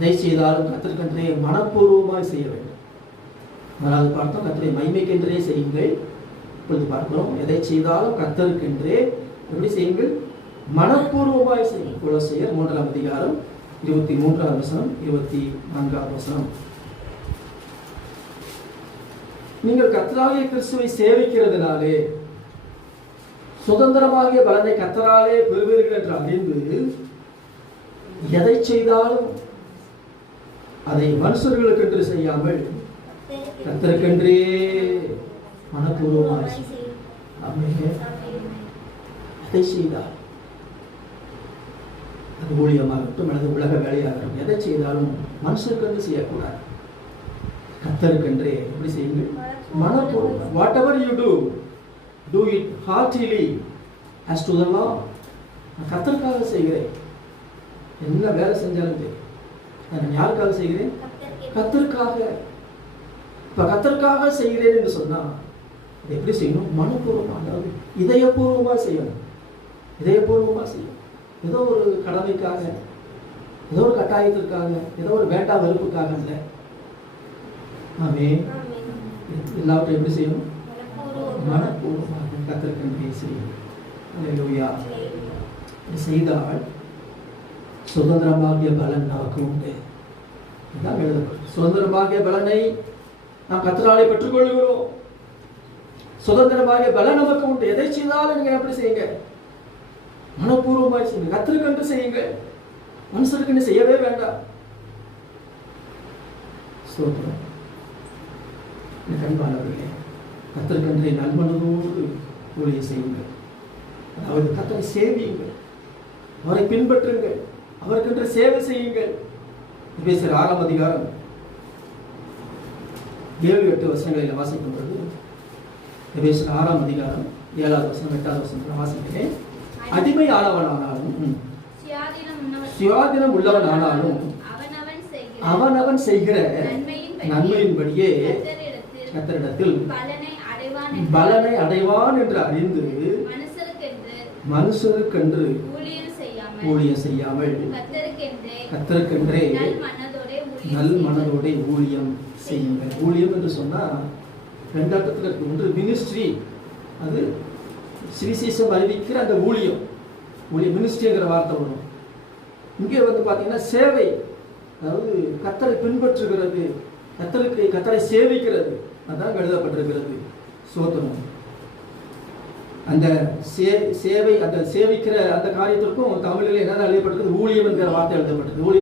எதை செய்தாலும் கர்த்தருக்கென்றே மனப்பூர்வமாய் செய்ய வேண்டும். அதாவது பார்த்தோம், கர்த்தரை மகிமைக்கென்றே செய்யுங்கள். இப்பொழுது பார்க்கிறோம், எதை செய்தாலும் கர்த்தருக்கென்றே எப்படி செய்யுங்கள்? மனப்பூர்வமாய் செய்யுங்கள். கொலோசியர் 3ஆம் அதிகாரம் 23ஆம் வசனம் 24ஆம் வசனம். நீங்கள் கர்த்தராகிய கிறிஸ்துவை சேவிக்கிறதுனாலே சுதந்திரமாகிய பலனை கர்த்தராலே பெறுவீர்கள் என்று அறிந்து எதை செய்தாலும் அதை மனுஷர்களுக்கென்று செய்யாமல் கர்த்தருக்கென்றே மனப்பூர்வமாய் எதை செய்தால் அது ஊழியமாகட்டும் அல்லது உலக வேலையாகட்டும், எதை செய்தாலும் மனுஷருக்கென்று செய்யக்கூடாது, கர்த்தருக்கென்றே எப்படி செய்யுங்கள்? மனப்பூர்வம். Whatever you do it heartily as to the Lord. நான் கர்த்தருக்காக செய்கிறேன். என்ன வேலை செஞ்சாலும் சரி, நான் யாருக்காக செய்கிறேன்? கர்த்தருக்காக. இப்போ கர்த்தருக்காக செய்கிறேன் என்று சொன்னால் அதை எப்படி செய்யணும்? மனப்பூர்வமாக, அதாவது இதயபூர்வமாக செய்யணும். இதயபூர்வமாக செய்யணும். ஏதோ ஒரு கடமைக்காக, ஏதோ ஒரு கட்டாயத்திற்காக, ஏதோ ஒரு வேண்டா வெறுப்புக்காக இல்லை. ஆமென். எல்லாவற்றையும் எப்படி செய்யணும்? மனப்பூர்வமாக கர்த்தருக்கென்றே செய்யணும். அல்லேலூயா. செய்தால் சுதந்திரமாகிய பலன் நமக்கு உண்டு. இதுதான் எழுதப்படும். சுதந்திரமாகிய பலனை நாம் கர்த்தராலே பெற்றுக்கொள்கிறோம். சுதந்திரமாகிய பலன் நமக்கு உண்டு. எதை செய்தாலும் நீங்க எப்படி செய்யுங்க? மனப்பூர்வமாய் செய்யுங்க. கர்த்தருக்கென்று செய்யுங்க. மனுஷருக்கென்று செய்யவே வேண்டாம். ஸ்தோத்திரம். கண்பானவர்களே, கர்த்தருக்கென்றே நல்மனதோடு ஊழியம் செய்யுங்கள். அதாவது கர்த்தரை சேவியுங்கள், அவரை பின்பற்றுங்கள், அவருக்கென்று சேவை செய்யுங்கள். எபேசியர் 6ஆம் அதிகாரம் 7-8 வசனங்களில் வாசிக்கும் பொழுது, எபேசியர் 6ஆம் அதிகாரம் 7வது வசனம் 8வது வசனத்தில் வாசிக்கிறேன். அடிமை ஆனவனானாலும் சுயாதீனம் உள்ளவனானாலும் அவனவன் செய்கிற நன்மையின்படியே கர்த்தரிடத்தில் பலனை அடைவான் என்று அறிந்து மனுஷருக்கென்று ஊழியம் செய்யாமல் கர்த்தருக்கென்றே நல் மனதோட ஊழியம் செய்யுங்கள். ஊழியம் என்று சொன்னால் ரெண்டு அர்த்தத்தில் இருக்கு. ஒன்று மினிஸ்ட்ரி, அது சுவிசேஷம் அறிவிக்கிற அந்த ஊழியம், மினிஸ்ட்ரிங்கிற வார்த்தை வரும். இங்கே பார்த்தீங்கன்னா சேவை, அதாவது கர்த்தரை பின்பற்றுகிறது, கர்த்தரை சேவிக்கிறது, அதான் எழுதப்பட்டிருக்கிறது. சோதனம் அந்த சேவை, அந்த சேவிக்கிற அந்த காரியத்திற்கும் தமிழில் என்ன எழுதப்பட்டிருக்கு? ஊழியம் என்கிற வார்த்தை எழுதப்பட்டது.